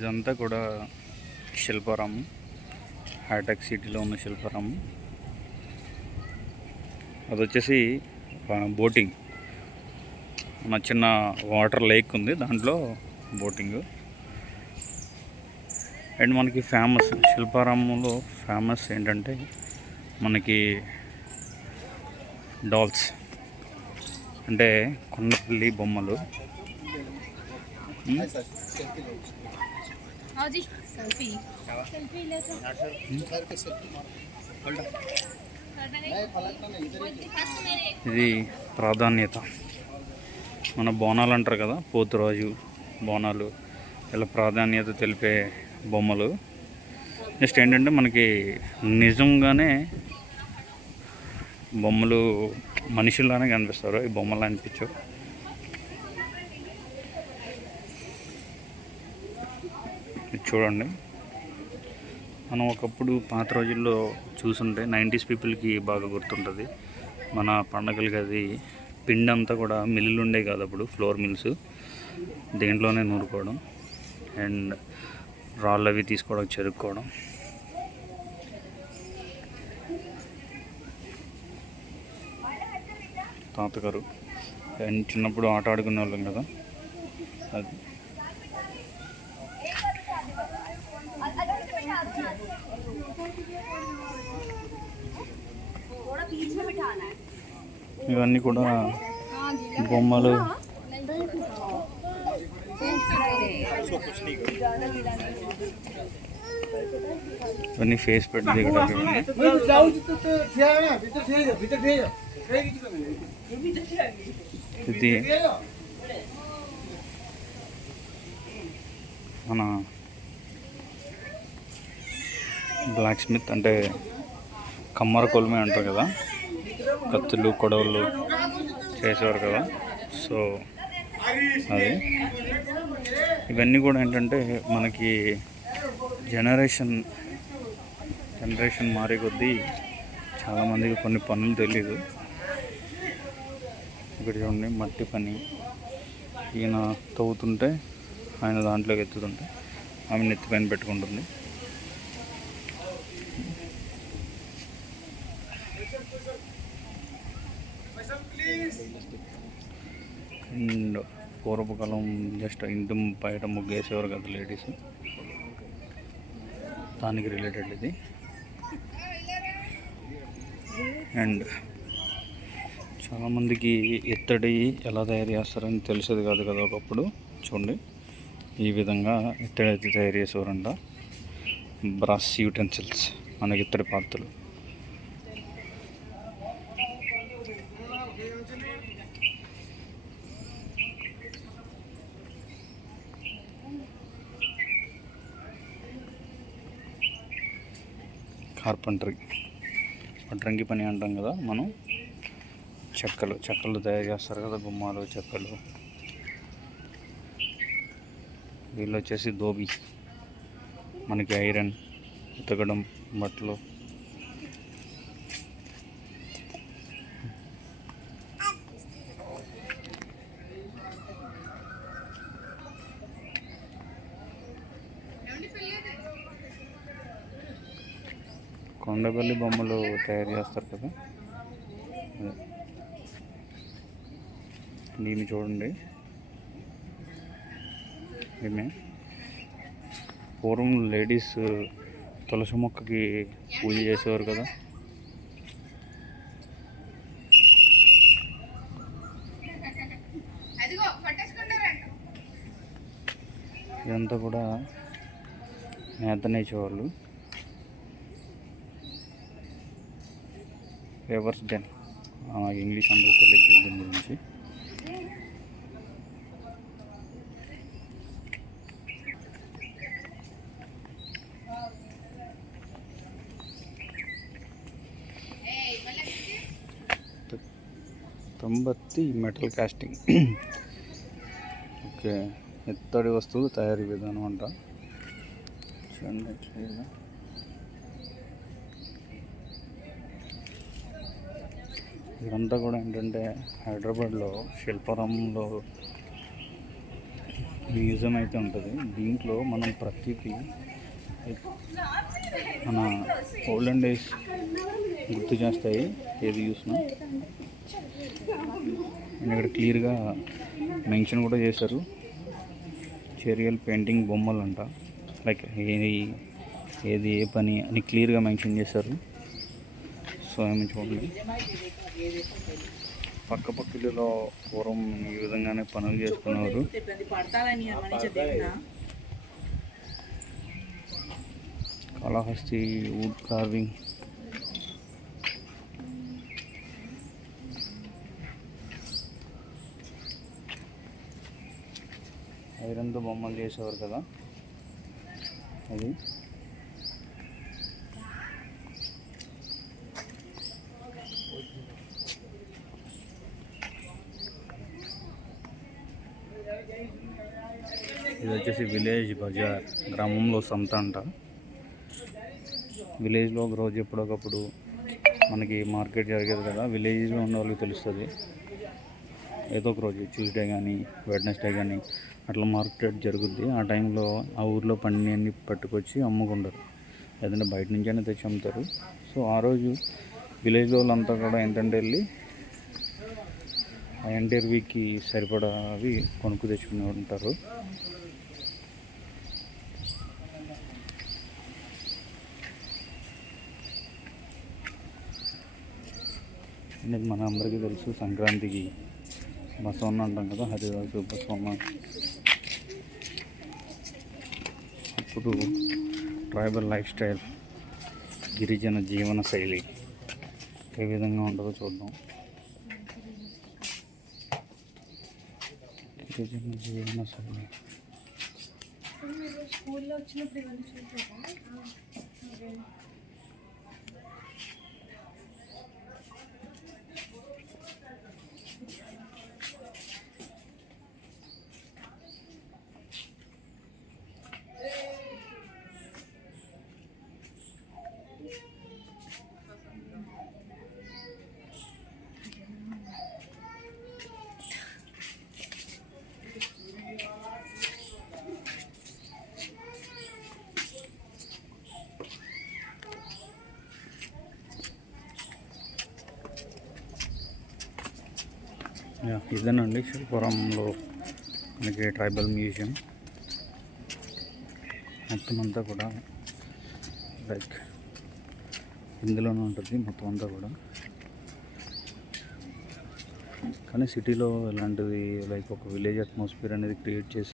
ఇదంతా కూడా శిల్పారామం, హైటెక్ సిటీలో ఉన్న శిల్పారామం. అది వచ్చేసి బోటింగ్, మన చిన్న వాటర్ లేక్ ఉంది, దాంట్లో బోటింగ్. అండ్ మనకి ఫేమస్ శిల్పారామంలో ఫేమస్ ఏంటంటే మనకి డాల్స్, అంటే కొండపల్లి బొమ్మలు. ఇది ప్రాధాన్యత, మన బోనాలు అంటారు కదా, పోతురాజు బోనాలు, ఇలా ప్రాధాన్యత తెలిపే బొమ్మలు. నెక్స్ట్ ఏంటంటే మనకి నిజంగానే బొమ్మలు మనుషుల్లానే కనిపిస్తారు, ఈ బొమ్మలు అనిపించు. చూడండి, మనం ఒకప్పుడు పాత రోజుల్లో చూసుంటే 90s పీపుల్కి బాగా గుర్తుంటుంది. మన పండగలకి అది పిండి అంతా కూడా మిల్లులు ఉండే కాదు అప్పుడు, ఫ్లోర్ మిల్స్, దేంట్లోనే నూరుకోవడం అండ్ రాళ్ళు అవి తీసుకోవడం, చెరుక్కోవడం. తాతగారు అండ్ చిన్నప్పుడు ఆట ఆడుకునే వాళ్ళం కదా అది. ఇవన్నీ కూడా బొమ్మలు. ఇవన్నీ ఫేస్ పెట్టి దిగడానికి. ఇది మన బ్లాక్ స్మిత్, అంటే కమ్మర కొలిమి అంటారు కదా, కత్తులు కొడవలు చేసేవారు కదా. సో అది ఇవన్నీ కూడా ఏంటంటే మనకి జనరేషన్ మారే కొద్దీ చాలామందికి కొన్ని పనులు తెలీదు. ఇక్కడ చూడండి, మట్టి పని, ఈయన తవ్వుతుంటే ఆయన దాంట్లోకి ఎత్తుతుంటే ఆమె నెత్తిపైన పెట్టుకుంటుంది. అండ్ పూర్వకాలం జస్ట్ ఇంటి బయట ముగ్గేసేవారు కదా లేడీస్, దానికి రిలేటెడ్ ఇది. అండ్ చాలామందికి ఇత్తడి ఎలా తయారు చేస్తారని తెలిసేది కాదు కదా ఒకప్పుడు. చూడండి, ఈ విధంగా ఇత్తడి అయితే తయారు చేసేవారంట. బ్రాస్ యూటెన్సిల్స్, మనకి ఇత్తడి పాత్రలు. కార్పెంటరీ, వడ్రంగి పని అంటాం కదా మనం. చెక్కలు తయారు చేస్తారు కదా, గుమ్మాలు, చెక్కలు. వీళ్ళు వచ్చేసి దోబి, మనకి ఐరన్ ఉతకడం, బట్టలు. కొండపల్లి బొమ్మలు తయారు చేస్తారు కదా, దీన్ని చూడండి. ఈమె పూర్వం లేడీస్ తులసి మొక్కకి పూజ చేసేవారు కదా. ఇదంతా కూడా నేతనేచేవాళ్ళు. రివర్స్ డెన్, నాకు ఇంగ్లీష్ అందరూ తెలియదు దీని గురించి. తంబత్తి మెటల్ కాస్టింగ్, ఓకే, ఇత్తడి వస్తువులు తయారీ విధానం అంట. ఇదంతా కూడా ఏంటంటే హైదరాబాద్లో శిల్పారామంలో మ్యూజియం అయితే ఉంటుంది. దీంట్లో మనం ప్రతిదీ మన ఓల్డెన్ డేస్ గుర్తు చేస్తాయి ఏది చూసినా. అండ్ ఇక్కడ క్లియర్గా మెన్షన్ కూడా చేశారు, చెరియల్ పెయింటింగ్ బొమ్మలు అంట. లైక్ ఏది ఏ పని అని క్లియర్గా మెన్షన్ చేశారు. సో ఏమి చూడండి, పక్క పక్కలో పూర్వం ఈ విధంగానే పనులు చేసుకున్నారు. Kalahasti would carving. ఐరన్తో బొమ్మలు చేసేవారు కదా అది. ఇది వచ్చేసి విలేజ్ బజార్, గ్రామంలో సంత అంట. విలేజ్లో ఒక రోజు ఎప్పుడొకప్పుడు మనకి మార్కెట్ జరిగేది కదా, విలేజ్లో ఉన్న వాళ్ళకి తెలుస్తుంది. ఏదో ఒక రోజు ట్యూస్డే కానీ వెడ్నెస్డే కానీ అట్లా మార్కెట్ జరుగుద్ది. ఆ టైంలో ఆ ఊర్లో పండినన్ని పట్టుకొచ్చి అమ్ముకుంటారు, లేదంటే బయట నుంచైనా తెచ్చి అమ్ముతారు. సో ఆ రోజు విలేజ్లో వాళ్ళంతా కూడా ఏంటంటే వెళ్ళి ఆ ఎంటైర్ వీక్కి సరిపడా అవి కొనుక్కు తెచ్చుకుని ఉంటారు. అనేది మన అందరికీ తెలుసు, సంక్రాంతికి బసవన్న అంటాం కదా, హరిదాసు బసవన్న. ఇప్పుడు ట్రైబల్ లైఫ్ స్టైల్, గిరిజన జీవన శైలి ఏ విధంగా ఉంటుందో చూద్దాం. గిరిజన జీవన శైలి స్కూల్లో వచ్చినప్పుడు ఇవన్నీ చూసారా? ఇదేనండి శిల్పురంలో మనకి ట్రైబల్ మ్యూజియం. మొత్తం అంతా కూడా లైక్ ఇందులోనే ఉంటుంది మొత్తం అంతా కూడా. కానీ సిటీలో ఇలాంటిది లైక్ ఒక విలేజ్ అట్మాస్ఫియర్ అనేది క్రియేట్ చేసి